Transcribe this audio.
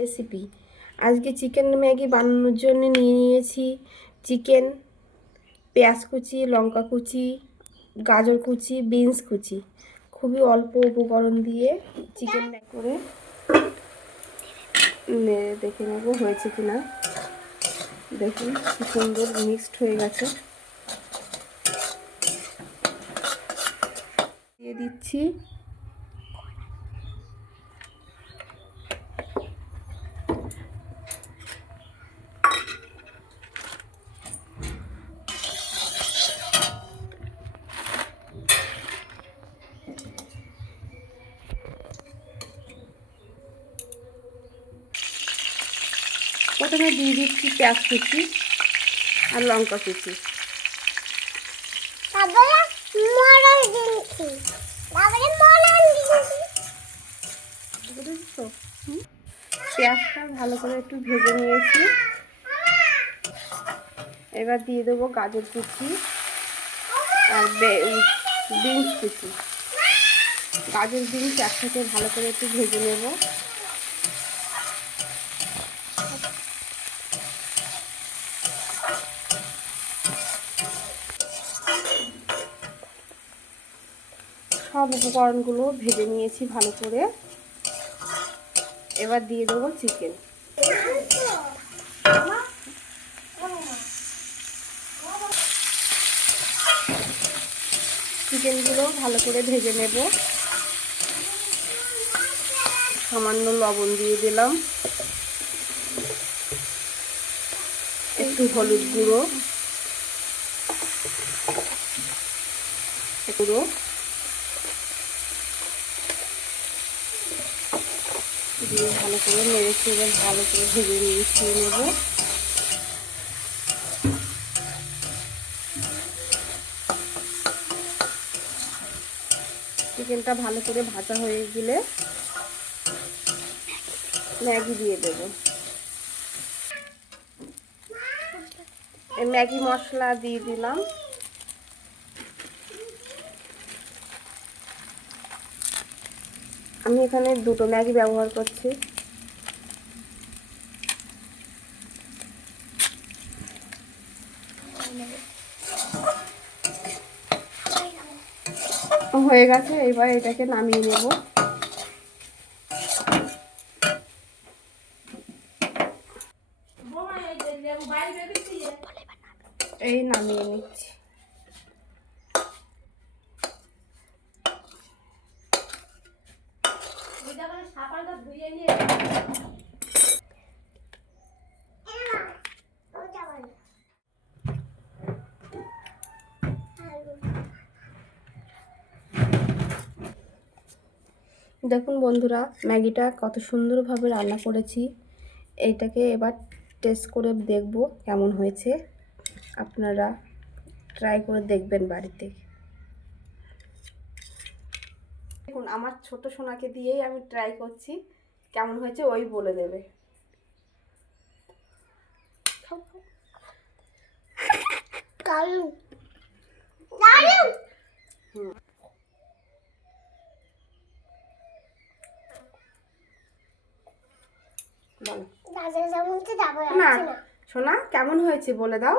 Recipe আজকে chicken Maggi বানানোর জন্য নিয়ে নিয়েছি চিকেন, পেঁয়াজ কুচি, লঙ্কা কুচি, গাজর কুচি, বিনস কুচি। খুবই অল্প উপকরণ দিয়ে চিকেন ম্যাগি করে দেখে নেব হয়েছে কিনা। দেখুন কি সুন্দর মিক্সড হয়ে গেছে। দিয়ে দিচ্ছি প্রথমে দিয়ে দিচ্ছি পেঁয়াজ কুচি আর লঙ্কা কুচি। পেঁয়াজটা ভালো করে একটু ভেজে নিয়েছি। এবার দিয়ে দেবো গাজর কুচি আর বিনস কুচি। গাজর বিনস একসাথে ভালো করে একটু ভেজে নেব। সব উপকরণগুলো ভেজে নিয়েছি ভালো করে। এবার দিয়ে দেবো চিকেন। চিকেনগুলো ভালো করে ভেজে নেব। সামান্য লবণ দিয়ে দিলাম, একটু হলুদ গুঁড়ো, দিয়ে ভালো করে নেড়েছে। এবার ভালো করে ভেজে মিশিয়ে নেব। চিকেনটা ভালো করে ভাজা হয়ে গেলে ম্যাগি দিয়ে দেব। ম্যাগি মশলা দিয়ে দিলাম। আমি এখানে দুটো ম্যাগি ব্যবহার করছি। হয়ে গেছে, এবার এটাকে নামিয়ে নেব। এই নামিয়ে নিচ্ছি। দেখুন বন্ধুরা, ম্যাগিটা কত সুন্দরভাবে রান্না করেছি। এইটাকে এবার টেস্ট করে দেখব কেমন হয়েছে। আপনারা ট্রাই করে দেখবেন বাড়িতে। দেখুন আমার ছোট সোনাকে দিয়েই আমি ট্রাই করছি, কেমন হয়েছে ওই বলে দেবে। না সোনা, কেমন হয়েছে বলে দাও।